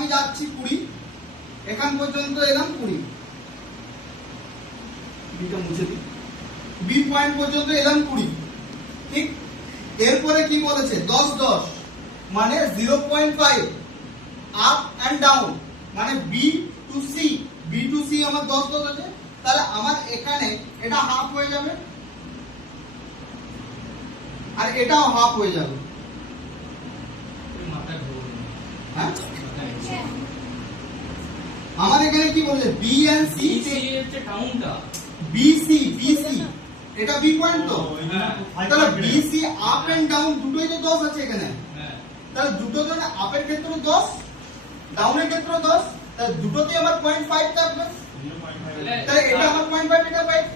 আমি যাচ্ছি 20, এখান পর্যন্ত এলাম 20, বিটা মুছে দিই, বি পয়েন্ট পর্যন্ত এলাম 20, ঠিক। এরপরে কি বলেছে 10 10 মানে 0.5 আপ এন্ড ডাউন, মানে বি টু সি আমার 10 10 আছে, তাহলে আমার এখানে এটা হাফ হয়ে যাবে আর এটাও হাফ হয়ে যাবে। হ্যাঁ, আমার এখানে কি বলেছে বি এন্ড সি হচ্ছে টাউনটা, বিসি এটা বি পয়েন্ট তো, তাহলে বিসি আপ এন্ড ডাউন দুটোই তো 10 আছে এখানে, তাহলে দুটো জন্য আপের ক্ষেত্রে 10 ডাউনের ক্ষেত্রে 10, তাহলে দুটোতেই আমার 0.5 থাকবে, তাহলে এটা আমার 0.5 এটা 5।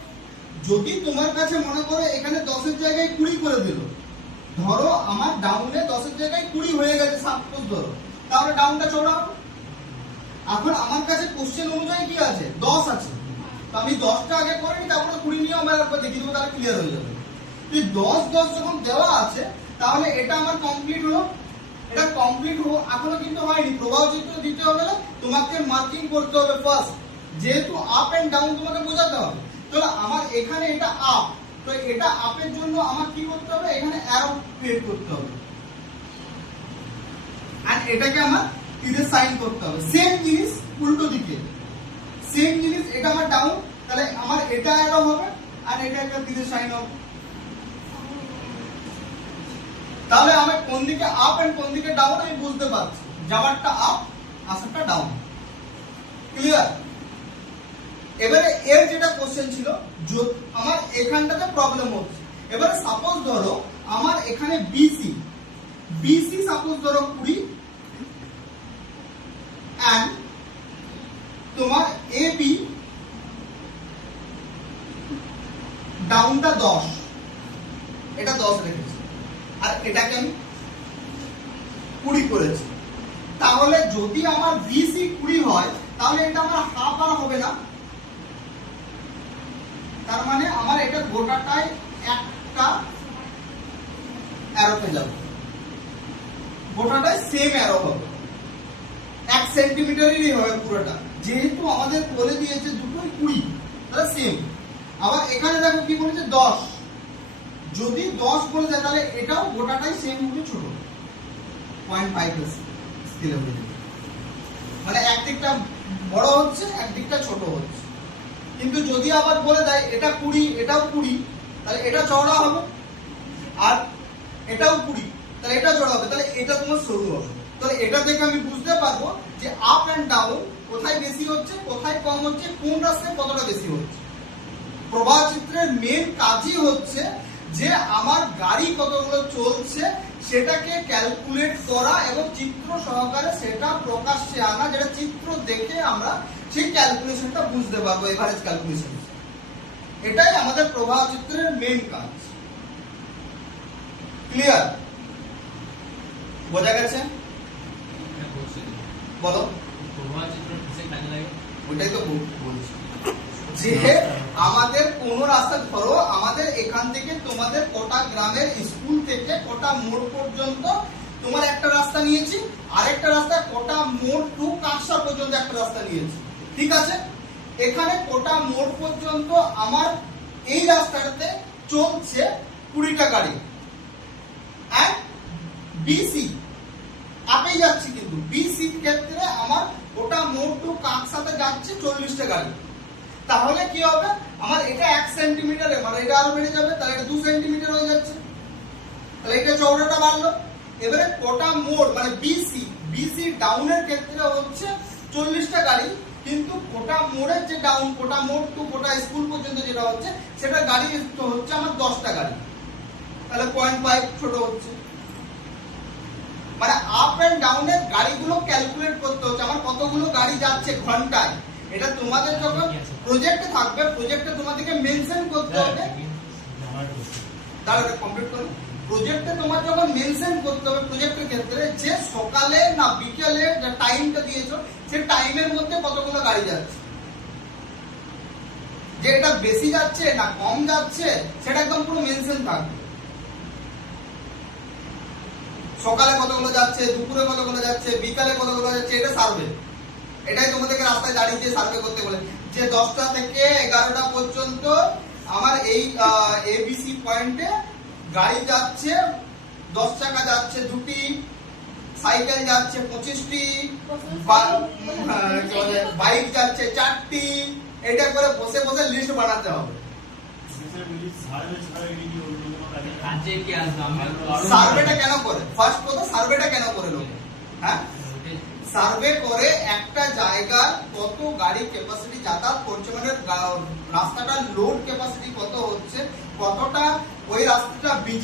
যদি তোমার কাছে মনে করো এখানে 10 এর জায়গায় 20 করে দিল, ধরো আমার ডাউনে 10 এর জায়গায় 20 হয়ে গেছে সাপোজ ধরো, তাহলে ডাউনটা চওড়া হবে। এখন আমার কাছে কোশ্চেন অনুযায়ী কি আছে 10 আছে, তো আমি 10টা আগে করে নি, তারপরে 20 নিয়ে আমরা একবার দেখিয়ে দেবো, তাহলে ক্লিয়ার হয়ে যাবে। তো 10 10 যখন দেওয়া আছে তাহলে এটা আমার কমপ্লিট হলো, এটা কমপ্লিট হলো, এখনো কিন্তু হয়নি। প্রবাহ চিত্র দিতে হবে, তোমাকে মার্কিং করতে হবে ফার্স্ট, যেহেতু আপ এন্ড ডাউন তোমাকে বোঝাতে হবে। তাহলে আমার এখানে এটা আপ, তো এটা আপের জন্য আমার কি করতে হবে, এখানে অ্যারো ক্রিয়েট করতে হবে আর এটাকে আমার তীরের সাইন করতে হবে। সেম জিনিস উল্টো দিকে, সেম জিনিস, এটা আমার ডাউন, তাহলে আমার এটা অ্যারো হবে আর এটা একটা তীরের সাইন হবে। তাহলে আমি কোন দিকে আপ এন্ড কোন দিকে ডাউন আমি বুঝতে পারছি, যাওয়ারটা আপ আসারটা ডাউন, ক্লিয়ার। এবারে এর যেটা কোশ্চেন ছিল, আমার এখানটাতে প্রবলেম হচ্ছে। এবারে সাপোজ ধরো আমার এখানে বিসি সাপোজ ধরো 20 এন্ড তোমার এবি ডাউনটা 10, এটা 10 রেখেছি আর এটাকে আমি 20 করেছি। তাহলে যদি আমার বিসি 20 হয় তাহলে এটা আমার হাফ আর হবে না, তার মানে আমার এটা গোটাটাই একটা অ্যারোতে যাবে, গোটাটাই সেম অ্যারো হবে, 1 সেন্টিমিটারেরই হবে পুরোটা, যেহেতু আমাদের বলে দিয়েছে দুটোই 20, তাহলে সেম। আবার এখানে দেখো কি বলেছে 10, যদি 10 বলে যায় তাহলে এটাও গোটাটাই সেম হবে, ছোট 0.5 স্কেলে হয়ে যাবে, মানে একদিকটা বড় হচ্ছে একদিকটা ছোট হচ্ছে। কিন্তু যদি আবার বলে দেয় এটা 20 এটাও 20, তাহলে এটা চওড়া হবে আর এটাও 20, তাহলে এটা চওড়া হবে, তাহলে এটা তোমার সরু হবে। তাহলে এটা থেকে আমি বুঝতে পারবো যে আপ এন্ড ডাউন কোথায় বেশি হচ্ছে কোথায় কম হচ্ছে, কোন রাস্তায় কতটা বেশি হচ্ছে। প্রবাহ চিত্রের মেন কাজই হচ্ছে যে আমার গাড়ি কতগুলো চলছে সেটাকে ক্যালকুলেট করা এবং চিত্র সহকারে সেটা প্রকাশ্যে আনা, যেটা চিত্র দেখে আমরা সেই ক্যালকুলেশনটা বুঝতে পারবো, এভারেজ ক্যালকুলেশন। এটাই আমাদের প্রবাহ চিত্রের মেন কাজ, ক্লিয়ার? বোঝা গেছে? বলো। ওইটাই তো বলছি যে আমাদের কোন রাস্তা, ধরো আমাদের এখান থেকে তোমাদের কোটা গ্রামের স্কুল থেকে কোটা মোড় পর্যন্ত তোমার একটা রাস্তা নিয়েছি, আরেকটা রাস্তা কোটা মোড় টু কাকসা পর্যন্ত একটা রাস্তা নিয়েছি, ঠিক আছে? এখানে কোটা মোড় পর্যন্ত আমার এই রাস্তাটাতে চলছে 20টা গাড়ি, এন্ড বিসি আপেই যাচ্ছি, কিন্তু বিসি ক্ষেত্রে আমার কোটা মোড় টু কাকসাতে যাচ্ছে 40টা গাড়ি। তাহলে কি হবে, আমার এটা 1 সেন্টিমিটারে, মানে এটা আরো বেড়ে যাবে, তাহলে এটা 2 সেন্টিমিটার হয়ে যাচ্ছে, তাহলে এটা চওড়াটা বাড়লো। এবারে কোটা মোড় মানে বিসি ডাউনের ক্ষেত্রে হচ্ছে 40টা গাড়ি, কিন্তু কোটা মোড়ের যে ডাউন, কোটা মোড় টু কোটা স্কুল পর্যন্ত যেটা হচ্ছে সেটা গাড়ি হচ্ছে আমার 10টা গাড়ি, তাহলে 0.5 ছোট হচ্ছে। মানে আপ এন্ড ডাউনের গাড়িগুলো ক্যালকুলেট করতে হচ্ছে আমার কতগুলো গাড়ি যাচ্ছে ঘন্টায়। এটা তোমাদের যখন প্রজেক্টে থাকবে, প্রজেক্টে তোমাদেরকে মেনশন করতে হবে, তাহলে কমপ্লিট করো। প্রজেক্টে তোমার যখন মেনশন করতে হবে প্রজেক্টের ক্ষেত্রে যে সকালে না বিকেলে যে টাইমটা দিয়েছো সেই টাইমের মধ্যে কতগুলো গাড়ি যাচ্ছে, যে এটা বেশি যাচ্ছে না কম যাচ্ছে সেটা একদম পুরো মেনশন থাকবে। সকালে কতগুলো যাচ্ছে, দুপুরে কতগুলো যাচ্ছে, বিকালে কতগুলো যাচ্ছে, এটা সার্ভে। এটাই তোমাদেরকে রাস্তায় দাঁড়িয়ে সার্ভে করতে বলে যে 10টা থেকে 11টা পর্যন্ত আমার এই এবিসি পয়েন্টে গাড়ি যাচ্ছে 10 চাকা যাচ্ছে 2টি, সাইকেল যাচ্ছে 25টি, বাইক যাচ্ছে 4টি। এটা করে বসে বসে লিস্ট বানাতে হবে। সার্ভেটা কেন করে? ফার্স্ট কথা সার্ভেটা কেন করে লোক? হ্যাঁ, সার্ভে করে একটা জায়গার কত গাড়ি ক্যাপাসিটি যাতায়াত করছে, মানে রাস্তাটার লোড ক্যাপাসিটি কত হচ্ছে, কতটা ওই রাস্তাটা বিজি